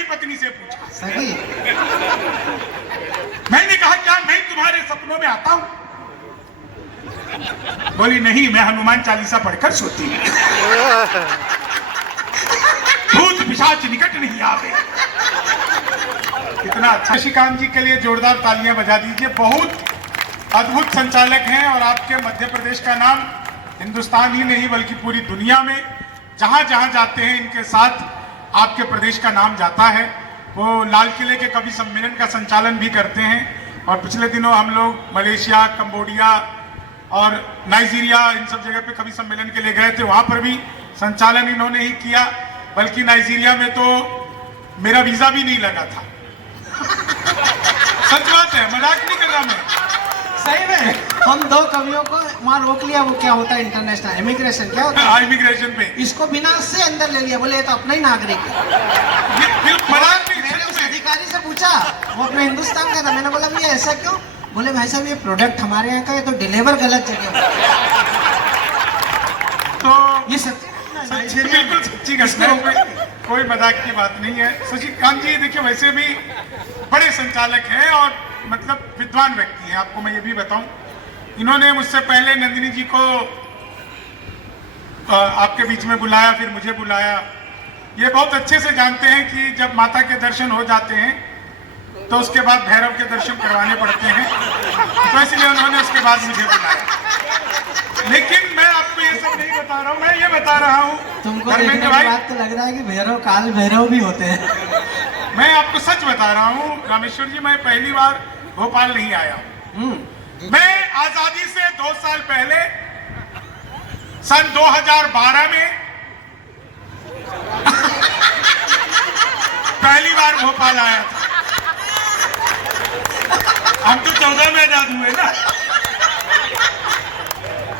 सगी पत्नी से पूछा। सही? मैंने कहा क्या मैं तुम्हारे सपनों में आता हूं? बोली नहीं, मैं हनुमान चालीसा पढ़कर सोती हूँ। भूत पिशाच निकट नहीं आवे। कितना अच्छा। शशिकांत जी के लिए जोरदार तालियां बजा दीजिए। बहुत अद्भुत संचालक हैं और आपके मध्य प्रदेश का नाम हिंदुस्तान ही नहीं बल्कि पूरी दुनिया में जहां जहां जाते हैं इनके साथ आपके प्रदेश का नाम जाता है। वो लाल किले के कवि सम्मेलन का संचालन भी करते हैं और पिछले दिनों हम लोग मलेशिया, कंबोडिया और नाइजीरिया इन सब जगह पे कवि सम्मेलन के लिए गए थे। वहां पर भी संचालन इन्होंने ही किया, बल्कि नाइजीरिया में तो मेरा वीजा भी नहीं लगा था। सच बात है, मजाक नहीं कर रहा मैं। सही में हम दो कवियों को वहाँ रोक लिया। वो क्या होता है इंटरनेशनल इमिग्रेशन, क्या होता है इमिग्रेशन पे? इसको बिना से अंदर ले लिया। बोले ये तो अपना ही नागरिक है। मजाक नहीं। मैंने उस अधिकारी से पूछा, वो अपने हिंदुस्तान का था। मैंने बोला भैया ऐसा क्यों? बोले भाई साहब ये प्रोडक्ट हमारे यहाँ का, ये तो डिलीवर गलत जगह। तो ये सच्ची बिल्कुल सच्ची घटना है, कोई मजाक की बात नहीं है। शशिकांत जी देखिए वैसे भी बड़े संचालक हैं और मतलब विद्वान व्यक्ति हैं। आपको मैं ये भी बताऊं, इन्होंने मुझसे पहले नंदिनी जी को आपके बीच में बुलाया, फिर मुझे बुलाया। ये बहुत अच्छे से जानते हैं कि जब माता के दर्शन हो जाते हैं तो उसके बाद भैरव के दर्शन करवाने पड़ते हैं, तो इसलिए उन्होंने उसके बाद मुझे बुलाया। लेकिन मैं आपको ये सब नहीं बता रहा हूँ, मैं ये बता रहा हूँ तुमको देखने के बाद तो लग रहा है कि भैरव काल भैरव भी होते हैं। मैं आपको सच बता रहा हूँ रामेश्वर जी, मैं पहली बार भोपाल नहीं आया हूँ। मैं आजादी से 2 साल पहले सन 2012 में पहली बार भोपाल आया था। हम तो 14 में आजाद हुए ना।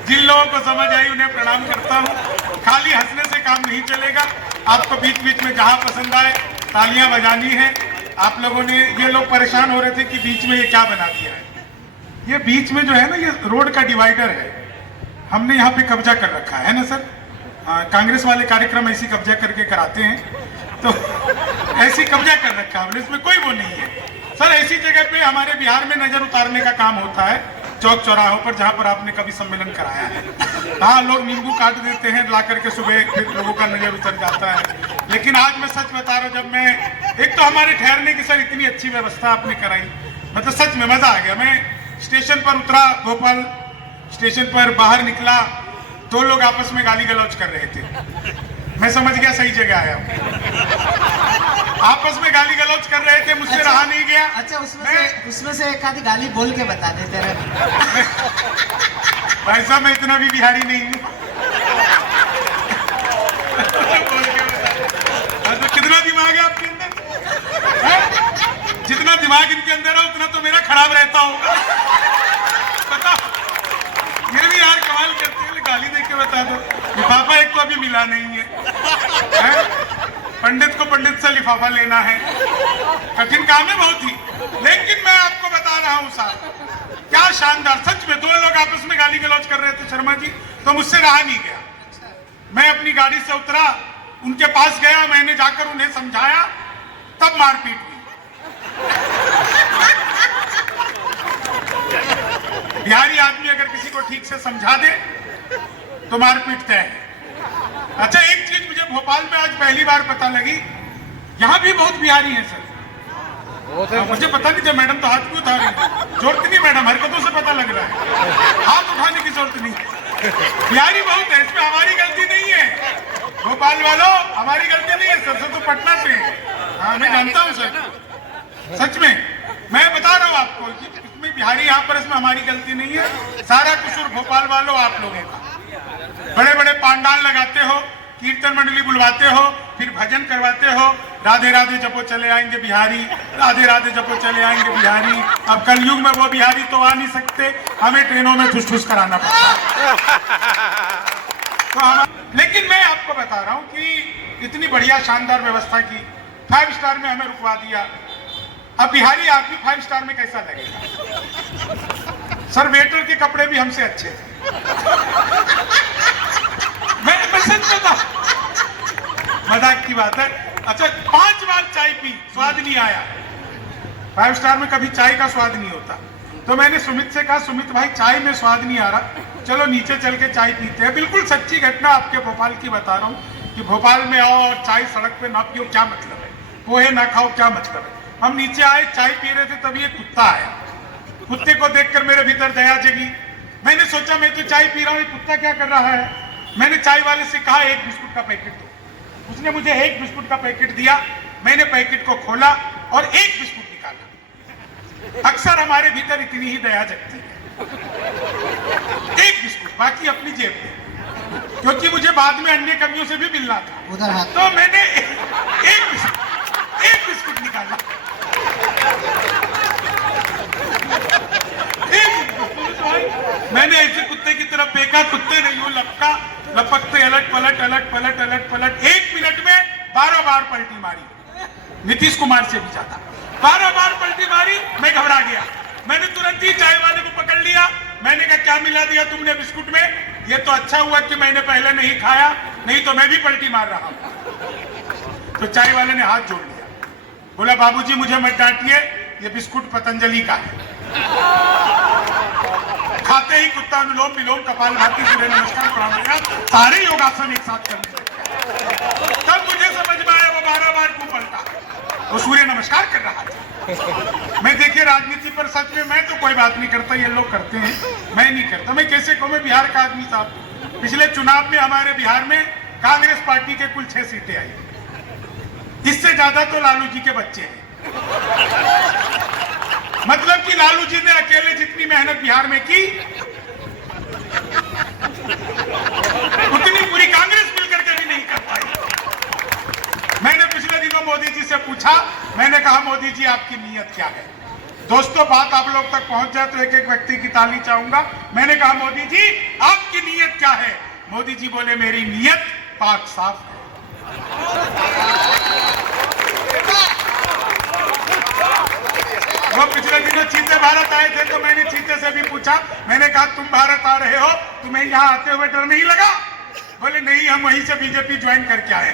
जिन लोगों को समझ आई उन्हें प्रणाम करता हूँ। खाली हंसने से काम नहीं चलेगा, आपको बीच बीच में जहां पसंद आए तालियां बजानी है। आप लोगों ने, ये लोग परेशान हो रहे थे कि बीच में ये क्या बना दिया है। ये बीच में जो है ना, ये रोड का डिवाइडर है। हमने यहाँ पे कब्जा कर रखा है ना सर। कांग्रेस वाले कार्यक्रम ऐसी कब्जा करके कराते हैं, तो ऐसी कब्जा कर रखा है, इसमें कोई वो नहीं है सर। ऐसी जगह पे हमारे बिहार में नजर उतारने का काम होता है, चौक चौराहों पर जहां पर आपने कभी सम्मेलन कराया है। हाँ, लोग नींबू काट देते हैं ला करके सुबह, फिर लोगों का नजर उतर जाता है। लेकिन आज मैं सच बता रहा हूँ, जब मैं, एक तो हमारे ठहरने की सर इतनी अच्छी व्यवस्था आपने कराई, मतलब सच में मजा आ गया। मैं स्टेशन पर उतरा, भोपाल स्टेशन पर बाहर निकला, 2 लोग आपस में गाली गलौज कर रहे थे। मैं समझ गया सही जगह आया। आपस में गाली गलौज कर रहे थे, मुझसे रहा नहीं गया। अच्छा, उसमें से एक आधी गाली बोल के बता दे तेरे। भाई साहब मैं इतना भी बिहारी नहीं हूँ। तो कितना दिमाग है आपके अंदर है? जितना दिमाग इनके अंदर है उतना तो मेरा खराब रहता होगा। बताओ, ये भी यार कमाल करते हैं, गाली दे के बता दो। लिफाफा एक तो अभी मिला नहीं है? पंडित को पंडित से लिफाफा लेना है, कठिन काम है बहुत ही। लेकिन मैं आपको बता रहा हूँ साहब, क्या शानदार, सच में 2 लोग आपस में गाली गलौज कर रहे थे शर्मा जी, तो मुझसे रहा नहीं गया। मैं अपनी गाड़ी से उतरा, उनके पास गया, मैंने जाकर उन्हें समझाया, तब मारपीट हुई। बिहारी आदमी अगर किसी को ठीक से समझा दे तो मारपीट तय है। अच्छा, एक चीज मुझे भोपाल में आज पहली बार पता लगी, यहाँ भी बहुत बिहारी हैं सर। मुझे पता नहीं था। मैडम तो हाथ क्यों उठा रही है? जरूरत नहीं मैडम, हरकतों से पता लग रहा है, हाथ उठाने की जरूरत नहीं। बिहारी बहुत है, इसमें हमारी गलती नहीं है। भोपाल वालों, हमारी गलती नहीं है सर, तो पटना से। हाँ, मैं जानता हूँ सर, सच में मैं बता रहा हूँ आपको कि इसमें बिहारी यहाँ पर, इसमें हमारी गलती नहीं है। सारा कसूर भोपाल वालों आप लोगों का। बड़े बड़े पांडाल लगाते हो, कीर्तन मंडली बुलवाते हो, फिर भजन करवाते हो, राधे राधे जपो चले आएंगे बिहारी, राधे राधे जपो चले आएंगे बिहारी। अब कलयुग में वो बिहारी तो आ नहीं सकते, हमें ट्रेनों में ठुस ठुस कराना पड़ता है। तो लेकिन मैं आपको बता रहा हूँ कि इतनी बढ़िया शानदार व्यवस्था की, 5 स्टार में हमें रुकवा दिया। अब बिहारी आदमी 5 स्टार में कैसा लगेगा सर? वेटर के कपड़े भी हमसे अच्छे थे। मैं सच बता, मजाक की बात है। अच्छा 5 बार चाय पी, स्वाद नहीं आया। 5 स्टार में कभी चाय का स्वाद नहीं होता। तो मैंने सुमित से कहा, सुमित भाई चाय में स्वाद नहीं आ रहा, चलो नीचे चल के चाय पीते हैं। बिल्कुल सच्ची घटना आपके भोपाल की बता रहा हूँ कि भोपाल में आओ और चाय सड़क पे ना पियो क्या मतलब है, पोहे ना खाओ क्या मतलब है। हम नीचे आए, चाय पी रहे थे, तभी एक कुत्ता आया। कुत्ते को देखकर मेरे भीतर दया जगी। मैंने सोचा मैं तो चाय पी रहा हूँ, कुत्ता क्या कर रहा है। मैंने चाय वाले से कहा 1 बिस्कुट का पैकेट दो। उसने मुझे 1 बिस्कुट का पैकेट दिया। मैंने पैकेट को खोला और 1 बिस्कुट निकाला। अक्सर हमारे भीतर इतनी ही दया जगती है। 1 बिस्कुट, बाकी अपनी जेब में, क्योंकि मुझे बाद में अन्य कमियों से भी मिलना था। उधर हाथ। तो मैंने 1 बिस्कुट निकाला। मैंने ऐसे कुत्ते की तरफ फेंका, कुत्ते ने यूं लपकते अलट पलट 1 मिनट में 12 बार पलटी मारी। नीतीश कुमार से भी ज्यादा 12 बार पलटी मारी। मैं घबरा गया। मैंने तुरंत ही चाय वाले को पकड़ लिया। मैंने कहा क्या मिला दिया तुमने बिस्कुट में? ये तो अच्छा हुआ कि मैंने पहले नहीं खाया, नहीं तो मैं भी पलटी मार रहा हूं। तो चाय वाले ने हाथ जोड़ लिया, बोला बाबूजी मुझे मत डांटिए, ये बिस्कुट पतंजलि का है। खाते ही कुत्ता अनुलोम विलोम कपालभाति सूर्य नमस्कार प्रणाम किया, सारे योगासन एक साथ करने लगे। तब मुझे समझ में आया वो 12 बार क्यों पलटा। वो सूर्य नमस्कार कर रहा था। मैं देखिए राजनीति पर सच में मैं तो कोई बात नहीं करता, ये लोग करते हैं, मैं नहीं करता। मैं कैसे कहूं, मैं बिहार का आदमी साहब। पिछले चुनाव में हमारे बिहार में कांग्रेस पार्टी के कुल 6 सीटें आई, इससे ज्यादा तो लालू जी के बच्चे हैं। मतलब कि लालू जी ने अकेले जितनी मेहनत बिहार में की, उतनी पूरी कांग्रेस मिलकर के भी नहीं कर पाई। मैंने पिछले दिनों मोदी जी से पूछा, मैंने कहा मोदी जी आपकी नीयत क्या है? दोस्तों बात आप लोग तक पहुंच जाए तो एक एक व्यक्ति की ताली चाहूंगा। मैंने कहा मोदी जी आपकी नीयत क्या है? मोदी जी बोले मेरी नीयत पाक साफ है। वो पिछले दिनों चीते भारत आए थे, तो मैंने चीते से भी पूछा, मैंने कहा तुम भारत आ रहे हो, तुम्हें यहाँ आते हुए डर नहीं लगा? बोले नहीं, हम वहीं से बीजेपी ज्वाइन करके आए।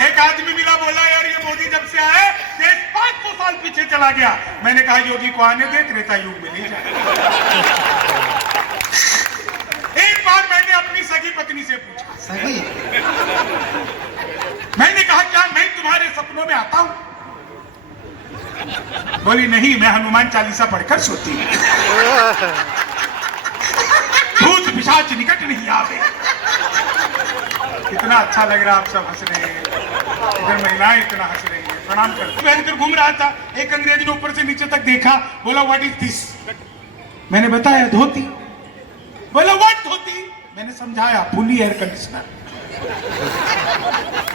एक आदमी मिला, बोला यार ये मोदी जब से आए देश 500 साल पीछे चला गया। मैंने कहा योगी को आने दे, त्रेता युग में ले जाए। एक बार मैंने अपनी सगी पत्नी से पूछा, सही मैंने कहा क्या मैं तुम्हारे सपनों में आता हूं? बोली नहीं, मैं हनुमान चालीसा पढ़कर सोती हूं। भूत पिशाच निकट नहीं आवे। कितना अच्छा लग रहा, आप सब हंस रहे हैं, इधर महिलाएं इतना हंस रही हैं, प्रणाम करते। मैं इधर घूम रहा था, एक अंग्रेज ने ऊपर से नीचे तक देखा, बोला व्हाट इज दिस? मैंने बताया धोती। बोला व्हाट धोती? मैंने समझाया फुली एयर कंडीशनर।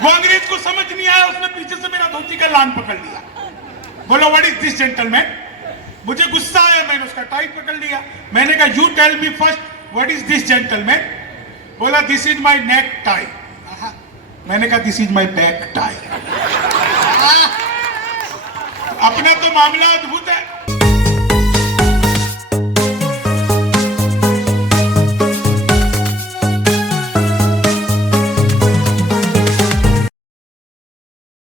वो अंग्रेज को समझ नहीं आया, उसने पीछे से मेरा धोती का लान पकड़ लिया। बोला व्हाट इज दिस जेंटलमैन? मुझे गुस्सा आया, मैंने उसका टाई पकड़ लिया। मैंने कहा you tell me first what is this gentleman? बोला this is my neck tie. मैंने कहा this is my back tie. अपना तो मामला अद्भुत है।